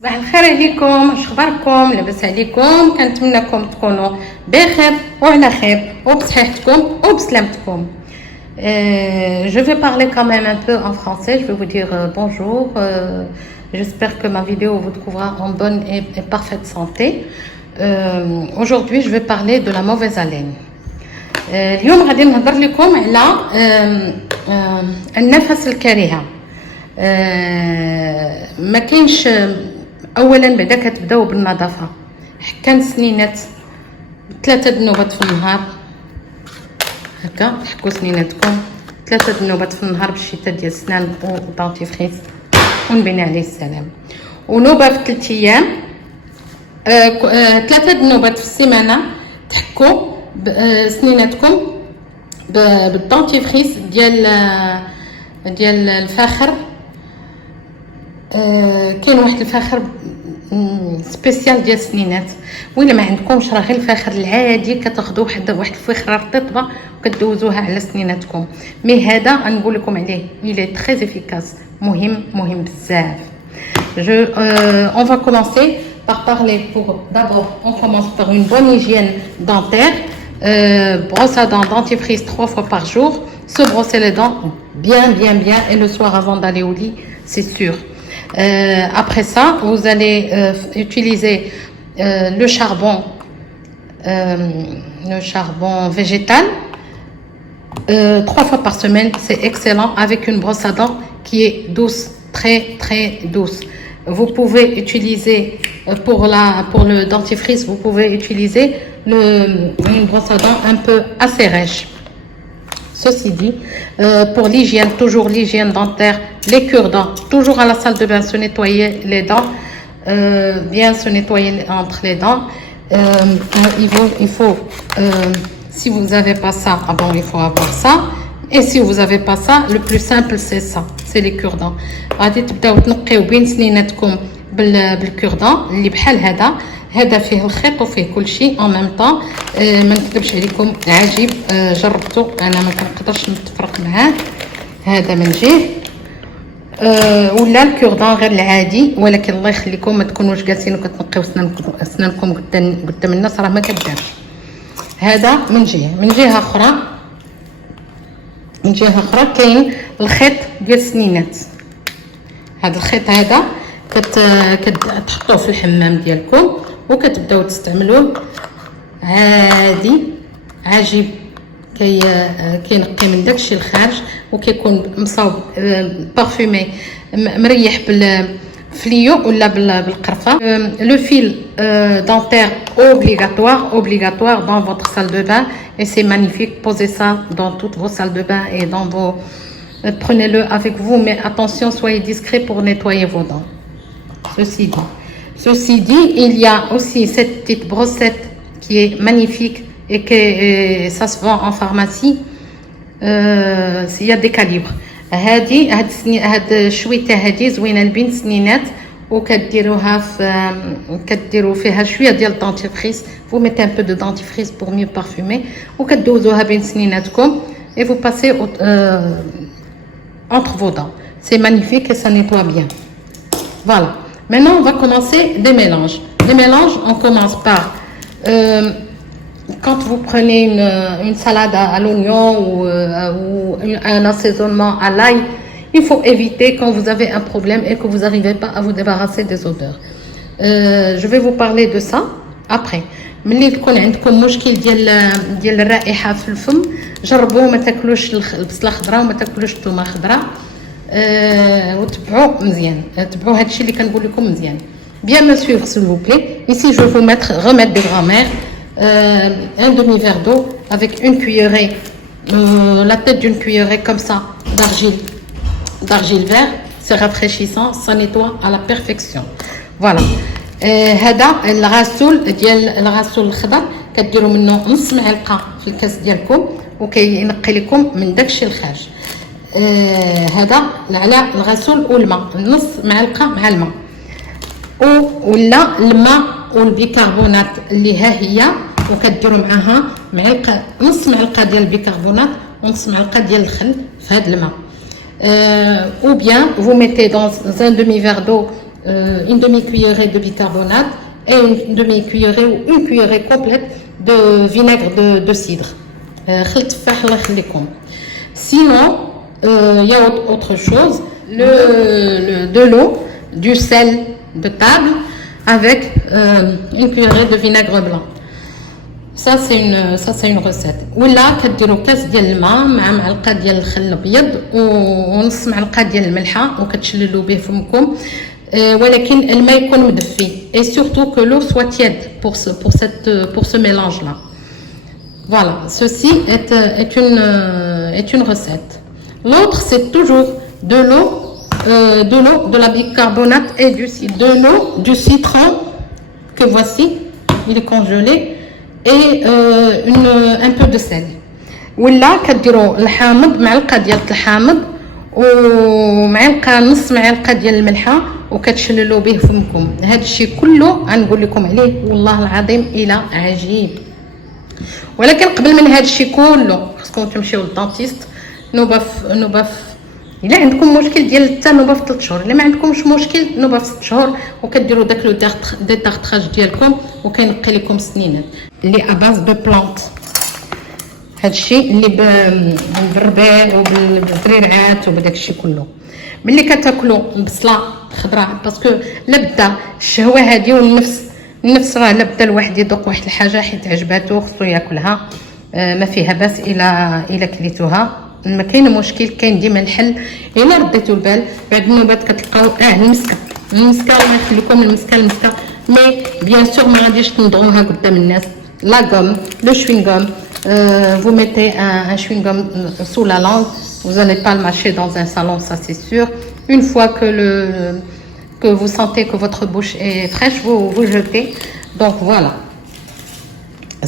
صباح الخير عليكم، اش اخباركم؟ لاباس عليكم؟ كنتمنىكم تكونوا بخير وعلى خير وبصحتكم وبسلامتكم. Je vais parler quand même un peu en français. Je vais vous dire bonjour. J'espère que ma vidéo vous trouvera en bonne et parfaite santé. Aujourd'hui, je vais parler de la mauvaise haleine. اليوم غادي نهضر لكم على النفس الكريهة. ما كاينش. اولا بعدا كتبداو بالنظافه، حكان سنينات 3 النوبات في النهار، هكا تحكوا سنيناتكم 3 النوبات في النهار بالشتاء ديال السنان ودانتيفريس ونبين عليه السلام، ونوبه في 3 ايام، 3 النوبات في السيمانه تحكوا سنيناتكم بالدانتيفريس ديال الفاخر. كاين واحد الفاخر سبيسيال ديال السنينات، وإلا ما عندكمش راه غير الفاخر العادي كتاخذوا واحد الفخره رطبه وكدوزوها على سنيناتكم. مي هذا غنقول لكم عليه il est très efficace، مهم بزاف. On va commencer par parler d'abord on commence par une bonne hygiène dentaire, brosse à dents, dentifrice 3 fois par jour, se brosser les dents bien et le soir avant d'aller au lit, c'est sûr. Après ça, vous allez utiliser le charbon végétal 3 fois par semaine. C'est excellent avec une brosse à dents qui est douce, très douce. Vous pouvez utiliser pour le dentifrice, vous pouvez utiliser une brosse à dents un peu assez rêche. Ceci dit, pour l'hygiène, toujours l'hygiène dentaire, les cure-dents, toujours à la salle de bain, se nettoyer les dents, bien se nettoyer entre les dents. Il faut si vous n'avez pas ça, il faut avoir ça. Et si vous n'avez pas ça, le plus simple c'est ça, c'est les cure-dents. غادي تبداو تنقيو بين سنيناتكم بالكردان اللي بحال هذا فيه الخيط وفيه كل شيء ان ميم طون. ما نكذبش عليكم عجيب، جربته انا ما كنقدرش نتفرق معاه. هذا من جهه ولا الكردان غير العادي، ولكن الله يخليكم ما تكونوش جالسين وكتنقيو اسنانكم قدام الناس، راه ما كدارش. هذا من جهه اخرى كاين الخيط ديال السنينات. هذا الخيط هذا كتحطوه في الحمام ديالكم وكتبداو تستعملوه عادي، عجيب كينقي من داكشي الخارج وكيكون مصاوب بارفومي مريح بالفليو ولا بالقرفه. لو فيل dentaire obligatoire dans votre salle de bain et c'est magnifique. Posez ça dans toutes vos salles de bain et dans vos prenez-le avec vous, mais attention, soyez discret pour nettoyer vos dents. Ceci dit, il y a aussi cette petite brossette qui est magnifique et que ça se vend en pharmacie. Il y a des calibres. هاد شويته هادي زوينه لبين سنينات وكديروها كديروا فيها شويه ديال الدنتيفريس. vous mettez un peu de dentifrice pour mieux parfumer وكدوزوها بين سنيناتكم et vous passez entre vos dents. C'est magnifique et ça nettoie bien. Voilà. Maintenant, on va commencer des mélanges. Les mélanges, on commence par quand vous prenez une salade à l'oignon ou un assaisonnement à l'ail, il faut éviter quand vous avez un problème et que vous n'arrivez pas à vous débarrasser des odeurs. Je vais vous parler de ça après. ملي تكون عندكم مشكل ديال الرائحه في الفم، جربوا ما تاكلوش البصله خضراء وما تاكلوش الثومه خضراء، وتبعوا مزيان، تبعوا هادشي اللي كنقول لكم مزيان. Bien me suivre s'il vous plaît. Ici je vais vous remettre des grammaires, un demi-verre d'eau avec une cuillerée, la tête d'une cuillerée comme ça d'argile vert. C'est rafraîchissant, ça nettoie à la perfection. Voilà. هذا الغسول ديال الغسول الخضر كديروا منه نص معلقه في الكاس ديالكم وكينقي لكم من داكشي الخارج. هذا على الغسول والماء، نص معلقه مع الماء ولا الماء والبيكربونات اللي هي وكديروا معاها معلقه، نص معلقه ديال البيكربونات ونص معلقه ديال الخل في هذا الماء. Ou bien vous mettez dans un demi-verre d'eau une demi-cuillerée de bicarbonate et une demi-cuillerée ou une cuillerée complète de vinaigre de cidre. Sinon, il y a autre chose, de l'eau, du sel de table avec une cuillerée de vinaigre blanc. Ça c'est une recette. ولا كديروا كاس ديال الماء مع معلقه ديال الخل الابيض ونص معلقه ديال الملحه وكتشللوا به فمكم ولكن الماء يكون مدفي et surtout que l'eau soit tiède pour ce mélange là. Voilà, ceci est une recette. L'autre c'est toujours de l'eau, de la bicarbonate et du citron que voici, il est congelé. Et un peu de sel. ولا كديروا الحامض معلقه ديال الحامض ومعلقه نص معلقه ديال الملحه وكتشللوا به فمكم. هذا الشيء كله غنقول لكم عليه والله العظيم الى عجيب. ولكن قبل من هذا الشيء كله خصكم تمشيو للدانتيست نوبه الا عندكم مشكل ديال التنوبه في 3 شهور، الا ما عندكمش مشكل نوبه في 6 شهور وكديروا داك لو ديتارتراج ديالكم وكينقي لكم السنينات اللي اباز دو بلانت. هادشي اللي بالربيع وبالزريرعات وبداك الشيء كله. ملي كتاكلوا البصله خضراء باسكو لبدا الشهوه هذه والنفس راه لبدا الواحد يذوق واحد الحاجه حيت عجباتو خصو ياكلها، ما فيها باس الى كليتوها، ما كاين مشكل، كاين ديما الحل الا رديتوا البال. بعد النوبات كتلقاو المسكه الله يخليكم المسكه مي بيان سور ما غاديش تنضغوها قدام الناس. لا غوم لو شوين غوم vous mettez un chewing gum sous la langue, vous n'allez pas le mâcher dans un salon, ça c'est sûr. Une fois que vous sentez que votre bouche est fraîche, vous jetez. Donc voilà.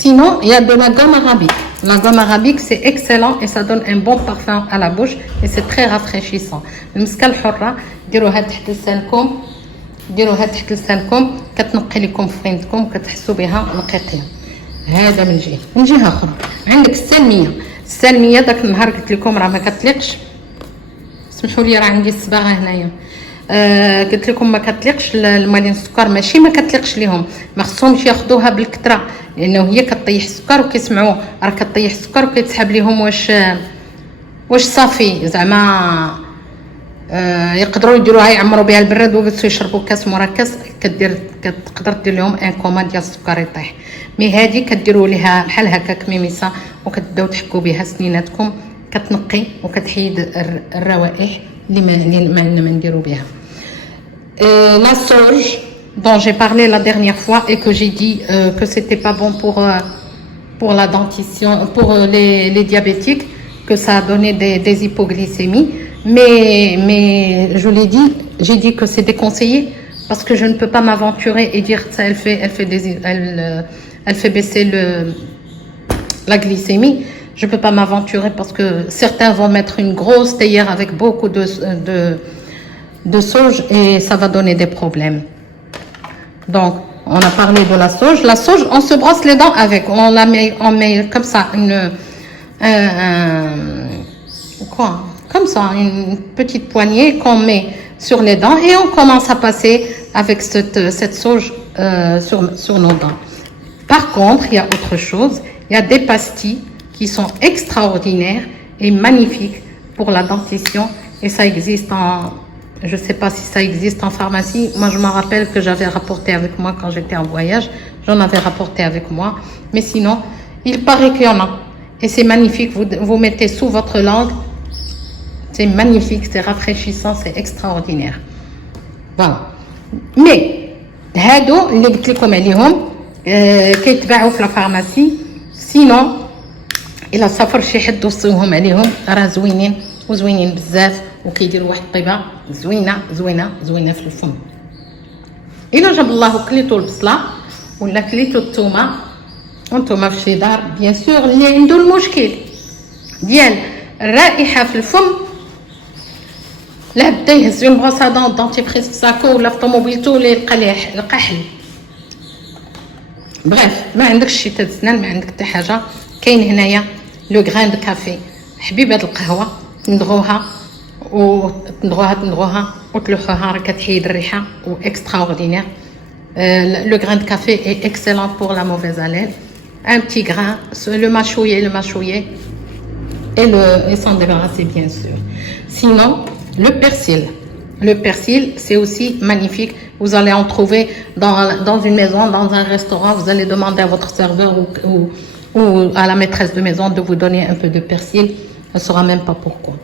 Sinon, il y a de la gomme arabique. La gomme arabique, c'est excellent et ça donne un bon parfum à la bouche et c'est très rafraîchissant. المسكه الحره ديروها تحت لسانكم كتنقي لكم فرينتكم وكتحسوا بها نقيقيه. هذا من جهه اخرى عندك السلميه داك النهار قلت لكم راه ما كتليقش، سمحوا لي راه عندي الصباغه هنايا، قلت لكم ما كتليقش المالين السكر، ماشي ما كتليقش ليهم، ما خصهمش ياخذوها بالكثره لانه هي كطيح السكر وكيسمعوا راه كطيح السكر وكيتسحب ليهم واش صافي زعما يقدروا يديروها يعمروا بها البراد ويبسوا يشربوا كاس مركز، تقدر دير لهم ان كوما ديال السكر يطيح. مي هذه كديروا ليها بحال هكاك ميميسه وكتبداو تحكوا بها سنيناتكم، كتنقي وكتحيد الروائح اللي ما نديروا بها. La sauge dont j'ai parlé la dernière fois et que j'ai dit que c'était pas bon pour la dentition, pour les diabétiques, que ça a donné des hypoglycémies. Mais je l'ai dit, j'ai dit que c'est déconseillé parce que je ne peux pas m'aventurer et dire ça elle fait baisser la glycémie. Je peux pas m'aventurer parce que certains vont mettre une grosse théière avec beaucoup de sauge et ça va donner des problèmes. Donc on a parlé de la sauge. La sauge, on se brosse les dents avec, on met comme ça comme ça, une petite poignée qu'on met sur les dents et on commence à passer avec cette sauge sur nos dents. Par contre, il y a autre chose, il y a des pastilles qui sont extraordinaires et magnifiques pour la dentition et ça existe je ne sais pas si ça existe en pharmacie. Moi, je me rappelle que j'avais rapporté avec moi quand j'étais en voyage, j'en avais rapporté avec moi, mais sinon, il paraît qu'il y en a et c'est magnifique, vous mettez sous votre langue. C'est magnifique, c'est rafraîchissant, c'est extraordinaire. Voilà. Mais هادو اللي قلت لكم عليهم كيتباعوا في الفارماسي. سينو الا سافر شي حد وصيوهم عليهم راه زوينين بزاف وكيديروا واحد الطيبه زوينه في الفم. الا جاب الله كليتو البصله ولا كليتو الثومه وانتم في شي دار بيان سور اللي عنده المشكل ديال الرائحه في الفم لا بدا يهز اون بروس ا دون دونتيفريس في ساكو ولا في طوموبيلتو اللي لقى حل. بريف ما عندكش شي تسنان ما عندك حتى حاجه، كاين هنايا لو غران دو كافي، حبيبه القهوه ندغوها وتندغوها وتلوحوها راه كتحيد الريحه و extraordinaire. Le grain de café est excellent pour la mauvaise haleine. Un petit grain, le mâchouiller et s'en débarrasser bien sûr. Sinon, le persil. Le persil, c'est aussi magnifique. Vous allez en trouver dans une maison, dans un restaurant. Vous allez demander à votre serveur ou à la maîtresse de maison de vous donner un peu de persil. Elle ne saura même pas pourquoi.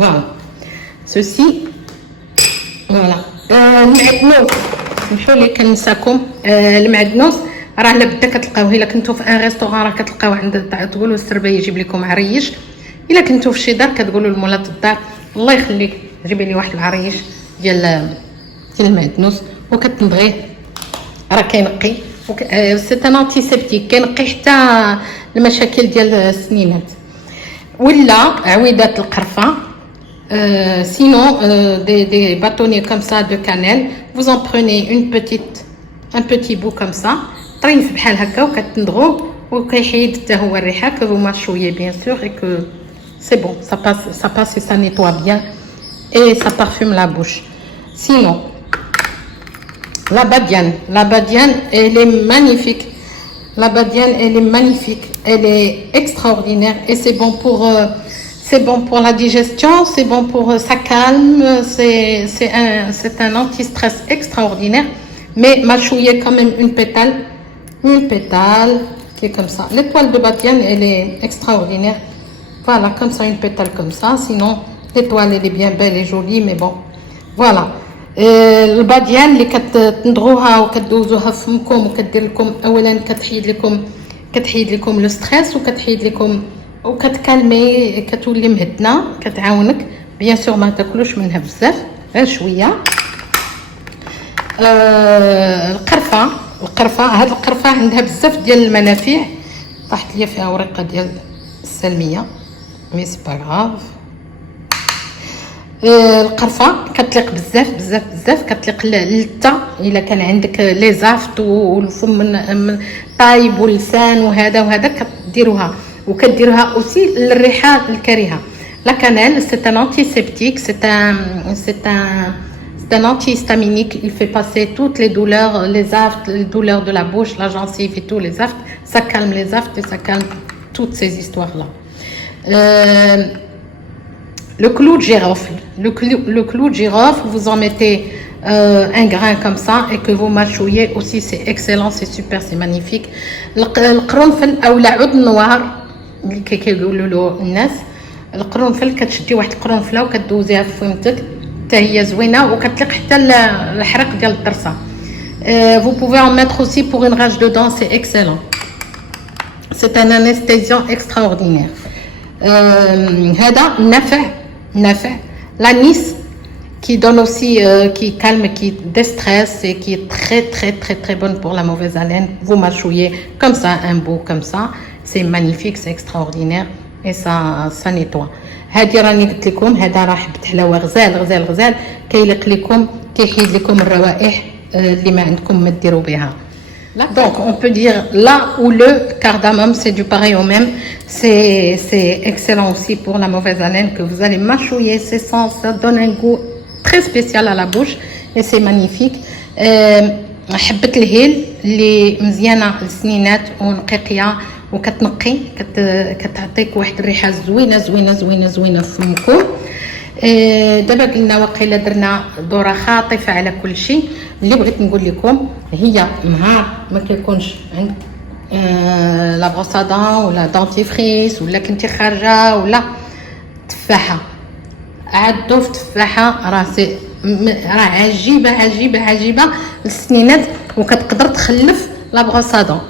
Voilà. Ceci, voilà. المعدنوس سمحوا لي كنساكم. المعدنوس راه لا بدا كتلقاوه الا كنتو في ان ريستوران راه كتلقاوه عند تقولوا السربه يجيب لكم عريش. الا كنتو في شي دار كتقولوا لمولات الدار الله يخليك جيبي لي واحد العريش ديال المعدنوس وكتنبغيه راه كينقي. سي ان انتيسيبتيك كينقي حتى المشاكل ديال السنينات. ولا عويدات القرفه. Sinon, des bâtonnets comme ça de cannelle, vous en prenez un petit bout comme ça, طريف بحال هكا وكتندغوه وكيحيد حتى هو الريحه que vous mâchouillez bien sûr et que c'est bon, ça passe et ça nettoie bien et ça parfume la bouche. Sinon, la badiane, elle est magnifique. La badiane, elle est magnifique, elle est extraordinaire et c'est bon pour la digestion, c'est bon pour ça calme, c'est un anti-stress extraordinaire. Mais mâchouiller quand même une pétale qui est comme ça. L'étoile de badiane, elle est extraordinaire. Voilà, comme ça, une pétale comme ça. Sinon, l'étoile, elle est bien belle et jolie, mais bon, voilà. الباديان اللي كتندغوها وكدوزوها في فمكم وكدير لكم اولا كتحيد لكم لو ستريس وكتحيد لكم وكتكالمي كتولي مهدنه كتعاونك بيان سور ما تاكلوش منها بزاف غير شويه. القرفه هاد القرفه عندها بزاف ديال المنافع. طاحت ليا فيها ورقه ديال السلميه مي سي با غاف. القرفه كتليق بزاف كتليق للتا الا كان عندك لي زافت والفم من طايب واللسان وهذا كديروها وكديروها اوسي للريحه الكريهه. لا كانيل سي ان انتيسيبتيك c'est un antihistaminique. Il fait passer toutes les douleurs, les aftes, les douleurs de la bouche, la gencive et tout, les aftes. Ça calme les aftes et ça calme toutes ces histoires-là. Le clou de girofle. Le clou de girofle, vous en mettez un grain comme ça et que vous mâchouillez aussi, c'est excellent, c'est super, c'est magnifique. القرنفل او العود النوار اللي كيقولوا له الناس. القرنفل كتشدي واحد القرنفله وكدوزيها في فمتك حتى هي زوينه وكتليق حتى الحرق ديال الضرسه. Vous pouvez en mettre aussi pour une rage de dents, c'est excellent. C'est un anesthésiant extraordinaire. هذا نافع. L'anis qui donne aussi, qui calme, qui déstresse et qui est très bonne pour la mauvaise haleine. Vous mâchouillez comme ça, un bout comme ça. C'est magnifique, c'est extraordinaire et ça nettoie. هادي راني قلت لكم هذا راه حبة حلاوة غزال كيليق لكم كيحيد لكم الروائح اللي ما عندكم ما ديروا بها. Donc on peut dire là ou le cardamome, c'est du pareil au même. C'est excellent aussi pour la mauvaise haleine que vous allez mâchouiller. Ça donne un goût très spécial à la bouche et c'est magnifique. حبة الهيل اللي مزيانة للسنينات ونقيقية وكتنقي كتعطيك واحد الريحة زوينة في فمكم. دابا قلنا واقيلا درنا دوره خاطفه على كل شيء. اللي بغيت نقول لكم هي نهار ما كيكونش عندك لا بروسادون ولا دونتيفريس ولا كنتي خارجه ولا تفاحه عدو في تفاحه راه عجيبه للسنينات وكتقدر تخلف لا بروسادون.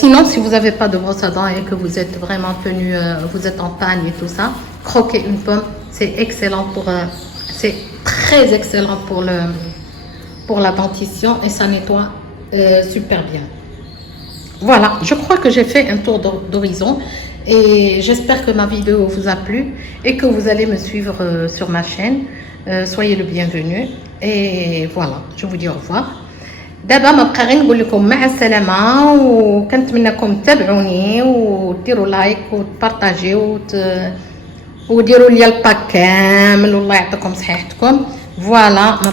Sinon, si vous n'avez pas de brosse à dents et que vous êtes vraiment tenu, vous êtes en panne et tout ça, croquez une pomme, c'est excellent c'est très excellent pour la dentition et ça nettoie super bien. Voilà, je crois que j'ai fait un tour d'horizon et j'espère que ma vidéo vous a plu et que vous allez me suivre sur ma chaîne. Soyez le bienvenu et voilà, je vous dis au revoir. دابا ما بقى غير نقول لكم مع السلامه وكنتمنىكم تتابعوني وديروا لايك وتبارطاجيو وديروا لي الباك كامل والله يعطيكم صحيحتكم. فوالا.